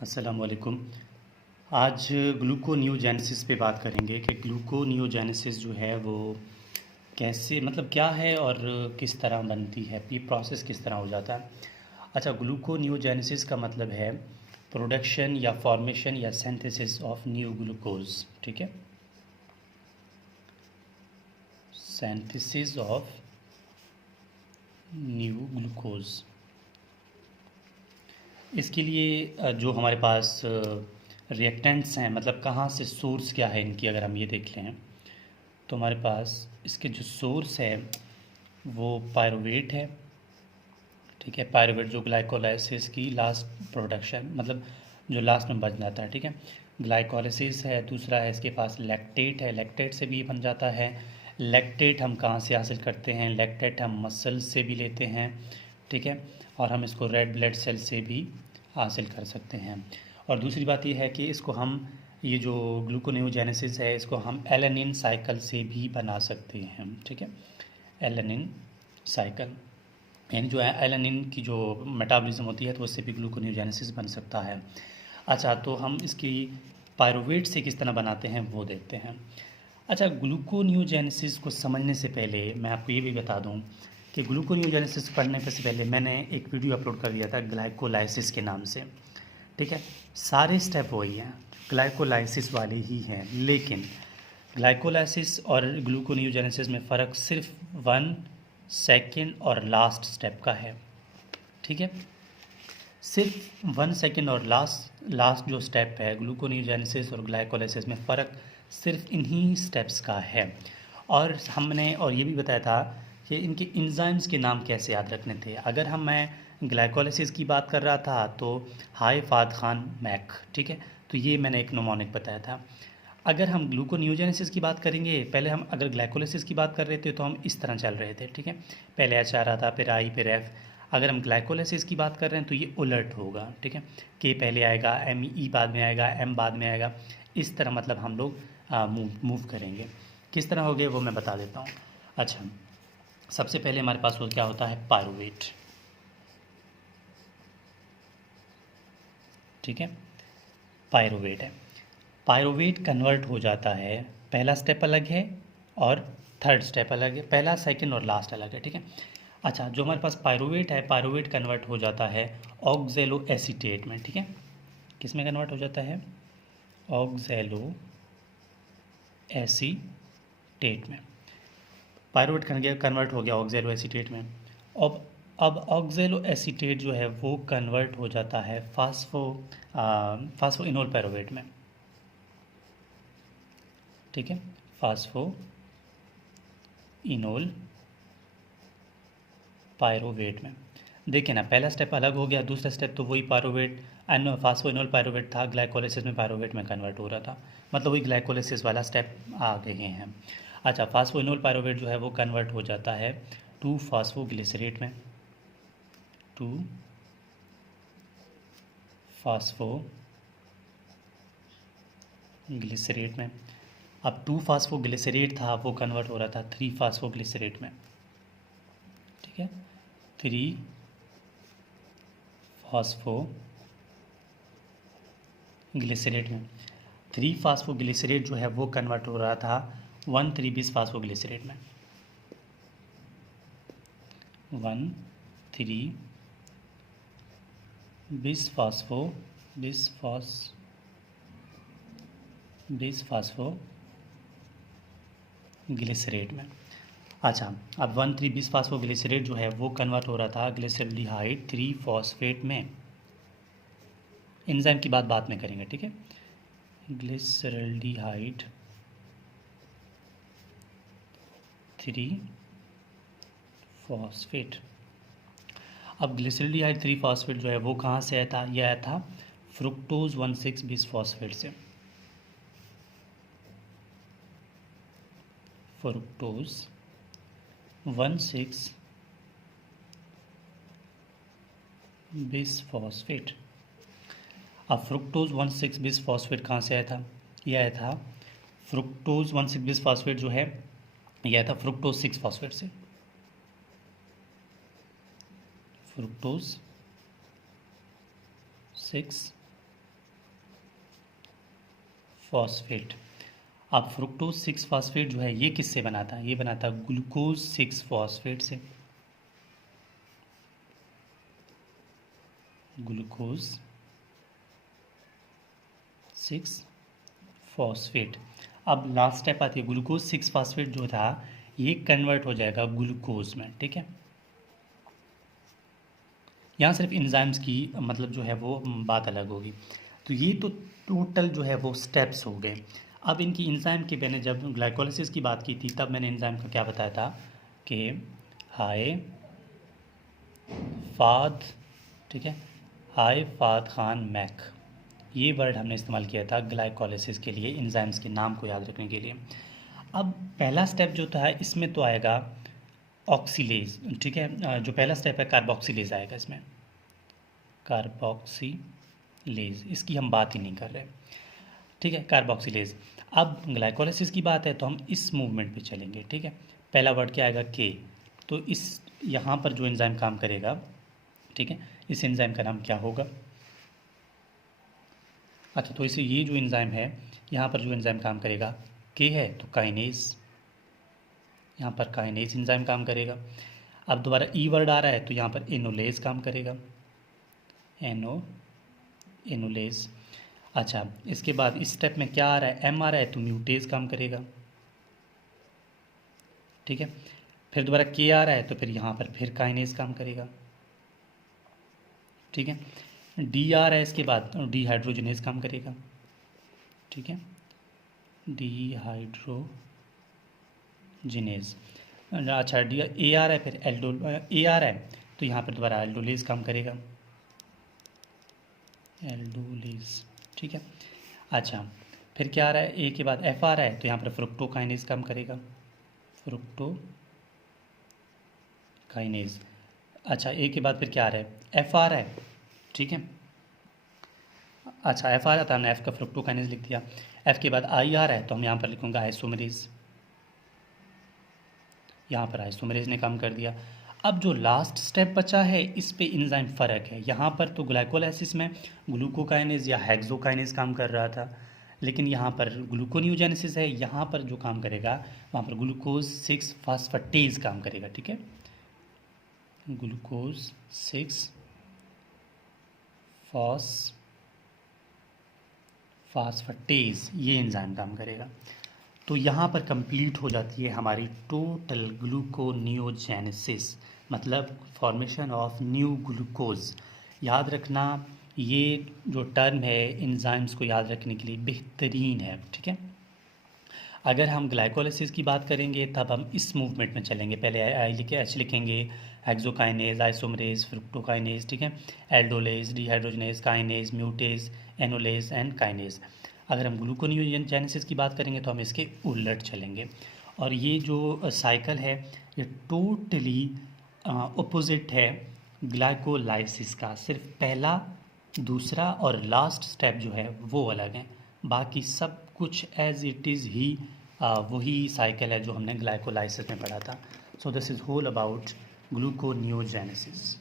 अस्सलामुअलैकुम। आज ग्लूकोनियोजेनेसिस पे बात करेंगे कि ग्लूकोनियोजेनेसिस जो है वो कैसे मतलब क्या है और किस तरह बनती है, ये प्रोसेस किस तरह हो जाता है। अच्छा, ग्लूकोनियोजेनेसिस का मतलब है प्रोडक्शन या फॉर्मेशन या सिंथेसिस ऑफ न्यू ग्लूकोज। ठीक है, सिंथेसिस ऑफ न्यू ग्लूकोज। इसके लिए जो हमारे पास रिएक्टेंट्स हैं, मतलब कहाँ से सोर्स क्या है इनकी, अगर हम ये देख लें तो हमारे पास इसके जो सोर्स है वो पायरुवेट है। ठीक है, पायरुवेट जो ग्लाइकोलाइसिस की लास्ट प्रोडक्शन, मतलब जो लास्ट में बच जाता है। ठीक है, ग्लाइकोलाइसिस है। दूसरा है इसके पास लैक्टेट है, लैक्टेट से भी बन जाता है। लैक्टेट हम कहाँ से हासिल करते हैं? लैक्टेट हम मसल से भी लेते हैं। ठीक है, और हम इसको रेड ब्लड सेल से भी हासिल कर सकते हैं। और दूसरी बात ये है कि इसको हम, ये जो ग्लूकोनियोजेनेसिस है, इसको हम एलेनिन साइकिल से भी बना सकते हैं। ठीक है, एलेनिन साइकिल, यानी जो है एलेनिन की जो मेटाबॉलिज्म होती है तो उससे भी ग्लूकोनियोजेनेसिस बन सकता है। अच्छा, तो हम इसकी पायरुवेट से किस तरह बनाते हैं वो देखते हैं। अच्छा, ग्लूकोनियोजेनेसिस को समझने से पहले मैं आपको ये भी बता दूं कि ग्लूकोनियोजेनेसिस पढ़ने से पहले मैंने एक वीडियो अपलोड कर दिया था ग्लाइकोलाइसिस के नाम से। ठीक है, सारे स्टेप वही हैं, ग्लाइकोलाइसिस वाले ही हैं, लेकिन ग्लाइकोलाइसिस और ग्लूकोनियोजेनेसिस में फ़र्क सिर्फ 1 सेकेंड और लास्ट स्टेप का है। ठीक है, सिर्फ 1 सेकेंड और लास्ट जो स्टेप है ग्लूकोनियोजेनेसिस और ग्लाइकोलाइसिस में फ़र्क सिर्फ इन्हीं स्टेप्स का है। और हमने और ये भी बताया था कि इनके इंजाइम्स के नाम कैसे याद रखने थे। अगर मैं ग्लाइकोलाइसिस की बात कर रहा था तो हाय फाद खान मैक। ठीक है, तो ये मैंने एक नोमोनिक बताया था। अगर हम ग्लूकोनियोजेनेसिस की बात करेंगे, पहले हम अगर ग्लाइकोलाइसिस की बात कर रहे थे तो हम इस तरह चल रहे थे। ठीक है, पहले एच आ रहा था, फिर आई, फिर एफ। अगर हम ग्लाइकोलाइसिस की बात कर रहे हैं तो ये उलट होगा। ठीक है, के पहले आएगा, एम ई बाद में आएगा, एम बाद में आएगा। इस तरह मतलब हम लोग मूव करेंगे। किस तरह हो गए वो मैं बता देता हूँ। अच्छा, सबसे पहले हमारे पास वो क्या होता है? पायरुवेट। ठीक है, पायरुवेट है। पायरुवेट कन्वर्ट हो जाता है, पहला स्टेप अलग है और थर्ड स्टेप अलग है, पहला सेकंड और लास्ट अलग है। ठीक है, अच्छा, जो हमारे पास पायरुवेट है, पायरुवेट कन्वर्ट हो जाता है ऑक्जेलो एसीटेट में। ठीक है, किस में कन्वर्ट हो जाता है? ऑक्जेलो एसीटेट में। पायरुवेट कन्वर्ट हो गया ऑक्जेलो एसीटेट में। अब ऑक्जेलो एसीटेट जो है वो कन्वर्ट हो जाता है फास्फोइनोल पायरुवेट में। ठीक है, फास्फोइनोल पायरुवेट में। देखिए ना, पहला स्टेप अलग हो गया, दूसरा स्टेप तो वही पायरुवेट एंड फास्फोइनोल पायरुवेट था, ग्लाइकोलाइसिस में पायरुवेट में कन्वर्ट हो रहा था, मतलब वही ग्लाइकोलाइसिस वाला स्टेप आ गए हैं। अच्छा, फास्फोइनोल पायरुवेट जो है वो कन्वर्ट हो जाता है 2-फास्फोग्लिसरेट में, 2-फास्फोग्लिसरेट में। अब 2-फास्फोग्लिसरेट था वो कन्वर्ट हो रहा था 3-फास्फोग्लिसरेट में। ठीक है, 3-फास्फोग्लिसरेट में। 3-फास्फोग्लिसरेट जो है वो कन्वर्ट हो रहा था 1,3-बिस-फास्फोग्लिसरेट में। 1,3-बिस-फास्फोग्लिसरेट में। अच्छा, अब 1,3-बिस-फास्फोग्लिसरेट जो है वो कन्वर्ट हो रहा था ग्लिसरल्डिहाइड 3-फॉस्फेट में। एंजाइम की बाद में करेंगे। ठीक है, ग्लिसरल्डिहाइड 3-फॉस्फेट। अब ग्लिसरल्डिहाइड 3-फॉस्फेट जो है वो कहाँ से आया था? यह आया था फ्रुक्टोज 1,6-बिस-फॉस्फेट से। फ्रुक्टोज 1,6-बिस-फॉस्फेट। अब फ्रुक्टोज 1,6-बिस-फॉस्फेट कहाँ से आया था? यह आया था फ्रुक्टोज 1,6-बिस-फॉस्फेट जो है यह आया था फ्रुक्टोज 6-फॉस्फेट से। Fructose 6 phosphate. अब फ्रुक्टोज 6 फॉस्फेट जो है ये किससे बनाता है? ये बनाता है ग्लूकोज 6 फॉस्फेट से। Glucose 6 phosphate. अब लास्ट स्टेप आती है, ग्लूकोज 6 फॉस्फेट जो था ये कन्वर्ट हो जाएगा ग्लूकोज में, ठीक है। यहाँ सिर्फ एंजाइम्स की मतलब जो है वो बात अलग होगी। तो ये तो टोटल जो है वो स्टेप्स हो गए। अब इनकी एंजाइम की मैंने जब ग्लाइकोलिसिस की बात की थी तब मैंने एंजाइम का क्या बताया था कि हाय फाद, ठीक है, हाय फाद खान मैक, ये वर्ड हमने इस्तेमाल किया था ग्लाइकोलिसिस के लिए, एंजाइम्स के नाम को याद रखने के लिए। अब पहला स्टेप जो था इसमें तो आएगा ऑक्सीलेज, ठीक है, जो पहला स्टेप है कार्बोक्सीलेज आएगा इसमें, कार्बोक्सीलेज, इसकी हम बात ही नहीं कर रहे, ठीक है, कार्बोक्सीलेज। अब ग्लाइकोलिसिस की बात है तो हम इस मूवमेंट पे चलेंगे, ठीक है। पहला वर्ड क्या आएगा के, तो इस यहाँ पर जो एंजाइम काम करेगा, ठीक है, इस एंजाइम का नाम क्या होगा? अच्छा, तो इसे ये जो एंजाइम है यहाँ पर जो एंजाइम काम करेगा के है तो काइनेज, यहाँ पर काइनेज एंजाइम काम करेगा। अब दोबारा ई वर्ड आ रहा है तो यहाँ पर एनोलेज काम करेगा, एनोलेज। अच्छा, इसके बाद इस स्टेप में क्या आ रहा है? एम आ रहा है तो म्यूटेज काम करेगा, ठीक है। फिर दोबारा के आ रहा है तो फिर यहाँ पर फिर काइनेज काम करेगा, ठीक है। डी आ रहा है इसके बाद डिहाइड्रोजनेज काम करेगा, ठीक है, डिहाइड्रोजिनेज। अच्छा, डी ए आ रहा है, फिर ए आ रहा है तो यहाँ पर दोबारा एल्डोलेज काम करेगा, एल्डोलेज, ठीक है। अच्छा, फिर क्या आ रहा है? ए के बाद एफ आ रहा है तो यहाँ पर फ्रुक्टोकाइनेज काम करेगा, फ्रुक्टोकाइनेज। अच्छा, ए के बाद फिर क्या आ रहा है? एफ आ रहा है, ठीक है। अच्छा, एफ आ रहा था, हमने एफ का फ्रुक्टोकाइनेज लिख दिया। एफ के बाद आई आ रहा है तो हम यहाँ पर लिखूँगा आइसोमरेज, यहाँ पर आइसोमरेज ने काम कर दिया। अब जो लास्ट स्टेप बचा है इस पे एंजाइम फ़र्क है। यहाँ पर तो ग्लाइकोलाइसिस में ग्लूकोकाइनेज या हेक्सोकाइनेज काम कर रहा था, लेकिन यहाँ पर ग्लूकोनियोजेनेसिस है, यहाँ पर जो काम करेगा वहाँ पर ग्लूकोज 6 फास्फेटेज काम करेगा, ठीक है, ग्लूकोज 6 फास्फेटेज ये एंजाइम काम करेगा। तो यहाँ पर कंप्लीट हो जाती है हमारी टोटल ग्लूकोनियोजेनेसिस, मतलब फॉर्मेशन ऑफ न्यू ग्लूकोज। याद रखना ये जो टर्म है एंजाइम्स को याद रखने के लिए बेहतरीन है, ठीक है। अगर हम ग्लाइकोलिसिस की बात करेंगे तब हम इस मूवमेंट में चलेंगे, पहले आई लिखे एच लिखेंगे, हेक्सोकाइनेज, आइसोमरेज, फ्रुक्टोकाइनेज, ठीक है, aldolase, dehydrogenase, kinase, mutase, enolase and kinase. अगर हम ग्लूकोनियोजेनेसिस की बात करेंगे तो हम इसके उलट चलेंगे। और ये जो साइकिल है ये टोटली अपोजिट है ग्लाइकोलाइसिस का, सिर्फ पहला, दूसरा और लास्ट स्टेप जो है वो अलग हैं, बाकी सब कुछ एज इट इज़ ही वही साइकिल है जो हमने ग्लाइकोलाइसिस में पढ़ा था। So this is whole about gluconeogenesis.